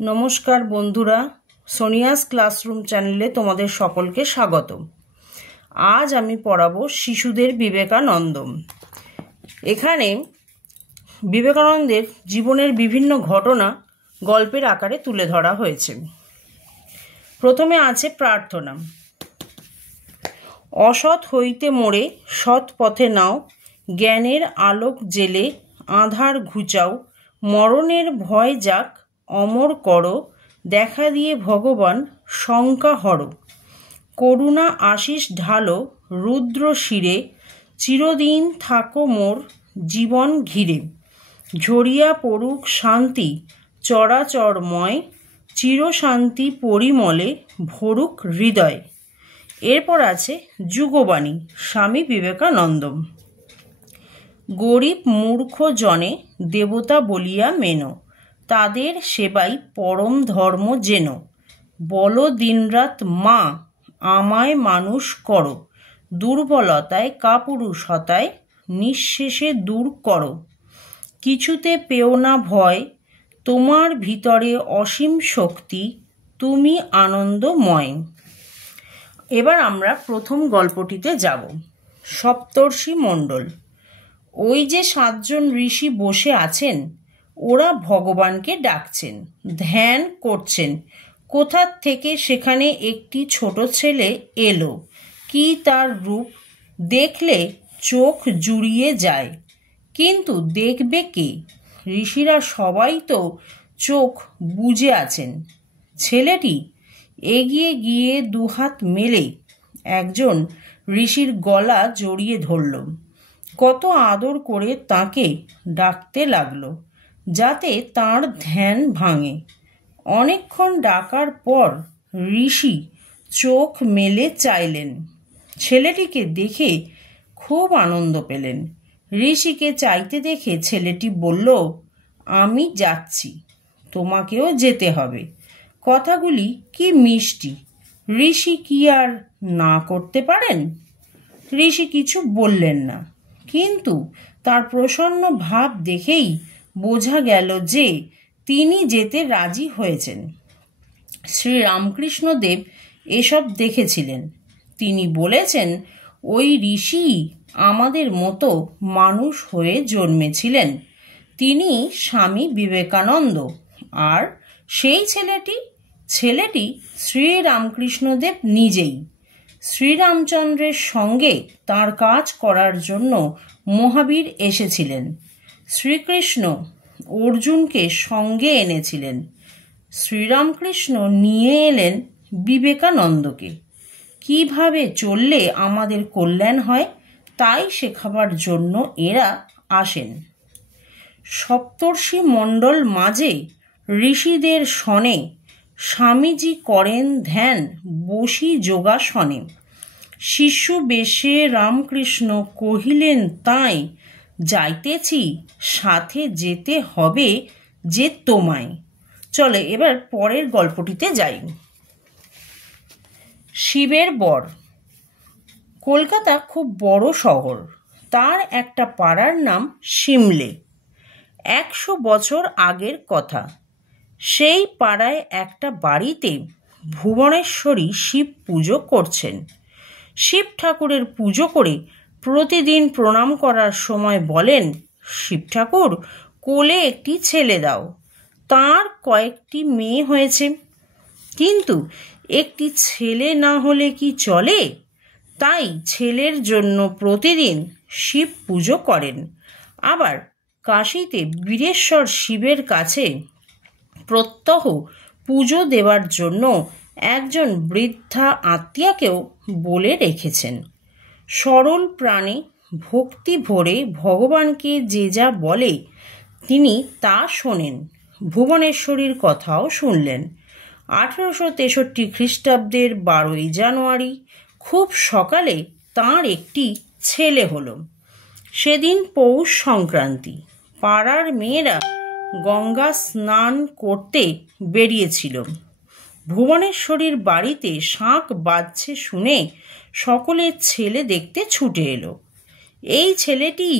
नमस्कार बंधुरा सोनियास क्लासरूम चैनेले तुम्हादेर सकलके स्वागत। आज आमी पढ़ाबो शिशुदेर विवेकानंद। एखाने विवेकानंदेर जीवनेर विभिन्न घटना गल्पेर आकारे तुले धरा हयेछे। प्रथमे आछे प्रार्थना। असत् हईते मोड़े सत् पथे नाओ, ज्ञानेर आलोक जेले आधार घुचाओ, मरणेर भय जाक अमर करो, देखा दिए भगवान शंका हरो, करुणा आशीष ढालो रुद्र शिरे, चिरदिन थाको मोर जीवन घिरे, झरिया पड़ुक शांति चराचरमय, चिर शांति परिमले भरुक हृदय। एरपर आछे जुगबाणी स्वामी विवेकानंद। गरीब मूर्ख जने देवता बलिया मेनो, तादेर सेवाई परम धर्म जेनो, बलो दिनरात मा आमाय मानुष करो, दुर्बलताय कापुरुषताय निःशेषे दूर करो, किछुते पेओ ना भय, तोमार भितरे असीम शक्ति, तुमी आनंदमय। एबार आमरा प्रथम गल्पटिते जाब। सप्तर्षि मंडल। ओई जे 7 जन ऋषि बसे आछेन, ओरा भगवानके डाकছেন, ध्यान করছেন। কোথা থেকে সেখানে একটি ছোট ছেলে এলো। কি তার রূপ দেখলে চোখ জুড়িয়ে যায়, কিন্তু দেখবে কে? ঋষিরা সবাই তো চোখ বুজে আছেন। ছেলেটি এগিয়ে গিয়ে দুহাত মেলে একজন ঋষির গলা জড়িয়ে ধরল। কত আদর করে তাকে ডাকতে লাগলো যাতে তার ধ্যান ভাঙে। অনেকক্ষণ ডাকার পর ঋষি চোখ মেলে চাইলেন। ছেলেটিকে দেখে খুব আনন্দ পেলেন। ঋষিকে চাইতে দেখে ছেলেটি বলল, আমি যাচ্ছি, তোমাকেও যেতে হবে। কথাগুলি কি মিষ্টি! ঋষি কি আর না করতে পারেন? ঋষি কিছু বললেন না, কিন্তু তার প্রসন্ন ভাব দেখেই বোঝা গেল যে তিনি যেতে রাজি হয়েছেন। শ্রী রামকৃষ্ণদেব এসব দেখেছিলেন। তিনি বলেছেন, ওই ঋষি আমাদের মতো মানুষ হয়ে জন্মেছিলেন। তিনি স্বামী বিবেকানন্দ। আর সেই ছেলেটি শ্রী রামকৃষ্ণদেব নিজেই। শ্রীরামচন্দ্রের সঙ্গে তার কাজ করার জন্য মহাবীর এসেছিলেন। শ্রীকৃষ্ণ অর্জুনকে সঙ্গে এনেছিলেন। শ্রীরামকৃষ্ণ নিয়ে এলেন বিবেকানন্দকে। কিভাবে চললে আমাদের কল্যাণ হয় তাই শেখাবার জন্য এরা আসেন। সপ্তর্ষি মণ্ডল মাঝে ঋষিদের শনে স্বামীজি করেন ধ্যান বসি যোগাসনে। শিশু বেশে রামকৃষ্ণ কহিলেন তাই, যাইতেছি সাথে যেতে হবে যে তোমায়। চলে এবার পরের গল্পটিতে যাই। শিবের বর। কলকাতা খুব বড় শহর। তার একটা পাড়ার নাম সিমলে। 100 বছর আগের কথা। সেই পাড়ায় একটা বাড়িতে ভুবনেশ্বরী শিব পুজো করছেন। শিব ঠাকুরের পুজো করে প্রতিদিন প্রণাম করার সময় বলেন, শিব ঠাকুর কোলে একটি ছেলে দাও। তার কয়েকটি মেয়ে হয়েছে, কিন্তু একটি ছেলে না হলে কি চলে? তাই ছেলের জন্য প্রতিদিন শিব পুজো করেন। আবার কাশীতে বীরেশ্বর শিবের কাছে প্রত্যহ পুজো দেওয়ার জন্য একজন বৃদ্ধা আত্মীয়াকেও বলে রেখেছেন। সরল প্রাণে ভক্তি ভরে ভগবানকে যে যা বলে তিনি তা শোনেন। ভুবনেশ্বরীর কথাও শুনলেন। 1863 খ্রিস্টাব্দের 12ই জানুয়ারি খুব সকালে তাঁর একটি ছেলে হলো। সেদিন পৌষ সংক্রান্তি। পাড়ার মেয়েরা গঙ্গা স্নান করতে বেরিয়েছিল। ভুবনেশ্বরীর বাড়িতে শাঁখ বাজছে শুনে সকলে ছেলে দেখতে ছুটে এলো। এই ছেলেটি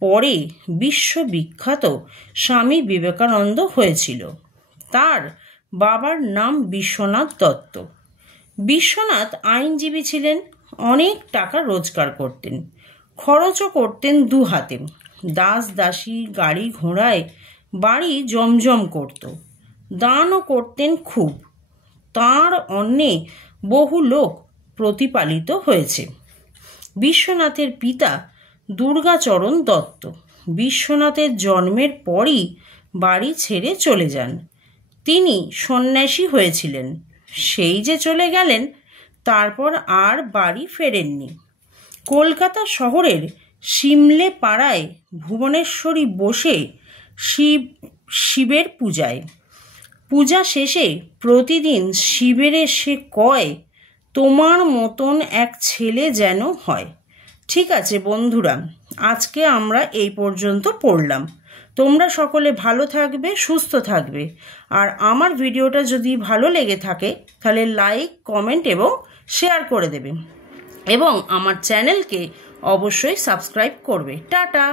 পরে বিশ্ববিখ্যাত স্বামী বিবেকানন্দ হয়েছিল। তার বাবার নাম বিশ্বনাথ দত্ত। বিশ্বনাথ আইনজীবী ছিলেন, অনেক টাকা রোজগার করতেন, খরচও করতেন দু হাতে। দাস দাসী গাড়ি ঘোড়ায় বাড়ি জমজম করত, দানও করতেন খুব। তাঁর অন্নে বহু লোক প্রতিপালিত হয়েছে। বিশ্বনাথের পিতা দুর্গাচরণ দত্ত বিশ্বনাথের জন্মের পরই বাড়ি ছেড়ে চলে যান। তিনি সন্ন্যাসী হয়েছিলেন, সেই যে চলে গেলেন, তারপর আর বাড়ি ফেরেননি। কলকাতা শহরের সিমলে পাড়ায় ভুবনেশ্বরী বসে শিবের পূজা শেষে প্রতিদিন শিবের সে কয়, তোমার মতন এক ছেলে যেন হয়। ঠিক আছে বন্ধুরা, আজকে আমরা এই পর্যন্ত পড়লাম। তোমরা সকলে ভালো থাকবে, সুস্থ থাকবে। আর আমার ভিডিওটা যদি ভালো লেগে থাকে তাহলে লাইক, কমেন্ট এবং শেয়ার করে দেবে, এবং আমার চ্যানেলকে অবশ্যই সাবস্ক্রাইব করবে। টাটা।